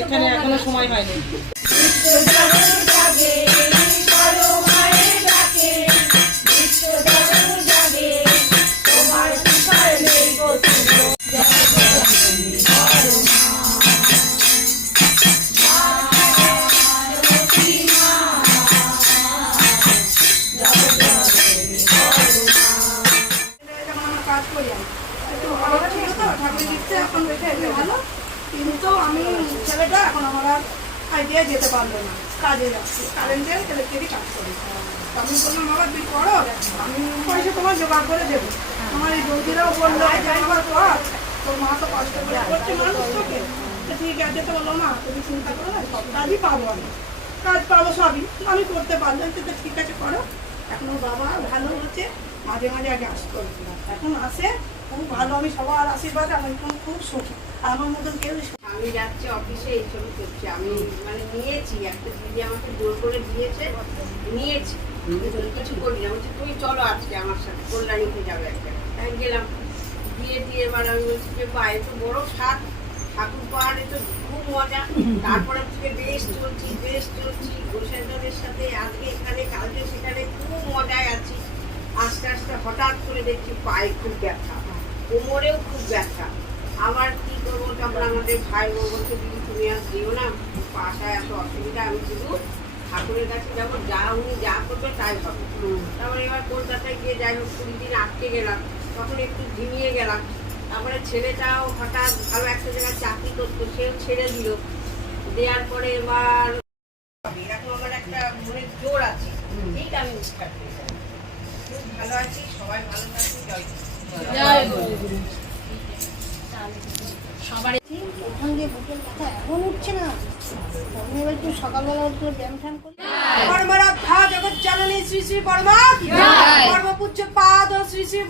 এখানে এখনো সময় হয়নি। কিন্তু আমি ছেলেটা এখন আমার আইডিয়া যেতে পারলো না, কাজে যাচ্ছি, কারেন্টের ইলেকট্রিক কাজ করি। আমি বললাম বাবা তুই করো, আমি পয়সা তোমার জোগাড় করে দেবো। আমার এই বৌদিরাও বললো যে আমার কর, তোর মা তো কষ্ট করে করছে মানুষ তোকে, ঠিক আছে। তো বললো না তুমি চিন্তা করো না, সব কাজই পাবো, আমি কাজ পাবো সবই, আমি করতে পারলাম। কিন্তু ঠিক আছে করো। এখন ওর বাবা ভালো হচ্ছে, মাঝে মাঝে আগে আসতো, এখন আসে খুব ভালো। আমি সবার আশীর্বাদে আমি এখন খুব সুখী। আমার মতন কেউ আমি যাচ্ছি অফিসে এই ছবি করছি, আমি মানে নিয়েছি একটা দিদি আমাকে জোর করে দিয়েছে, নিয়েছি কিছু করি না। বলছি তুমি চলো আজকে আমার সাথে কল্যাণীতে যাবে একটা, তাই গেলাম। দিয়ে এবার আমি বলছি যে পায়ে তো বড় সাত ঠাকুর পাহাড়ে তো খুব মজা। তারপরে থেকে বেশ চলছি গোসাইদের সাথে, আজকে এখানে কালকে সেখানে খুব মজায় আছি। আস্তে আস্তে হঠাৎ করে দেখছি পায়ে খুব ব্যথা, কোমরেও খুব ব্যথা। আবার কি করবো, তখন আমাদের ভাই বোন বলছে দিদি তুমি আর দিও না, পাশায় এত অসুবিধা, আমি শুধু ঠাকুরের কাছে যাবো, যা উনি যা করবে তাই হবে। তারপরে এবার কলকাতায় গিয়ে যাই হোক 20 দিন আটকে গেলাম, তখন একটু ঝিমিয়ে গেলাম। তারপরে ছেলেটাও হঠাৎ ভালো একটা জায়গায় চাকরি করতো, সেও ছেড়ে দিল। দেওয়ার পরে এবার এরকম আমার একটা মনের জোর আছে, ঠিক আমি স্টার্ট করে যাবো। খুব ভালো আছি, সবাই ভালো থাকুন, জয় গুরু। ওখান দিয়ে বুকের কথা এখন উঠছে না, তখন এবার একটু সকালবেলা উঠলে ব্যায়াম ফ্যাম করলে। জগৎ জননী শ্রী শ্রী পরমা পরমপূজ্য পাদ শ্রী শ্রী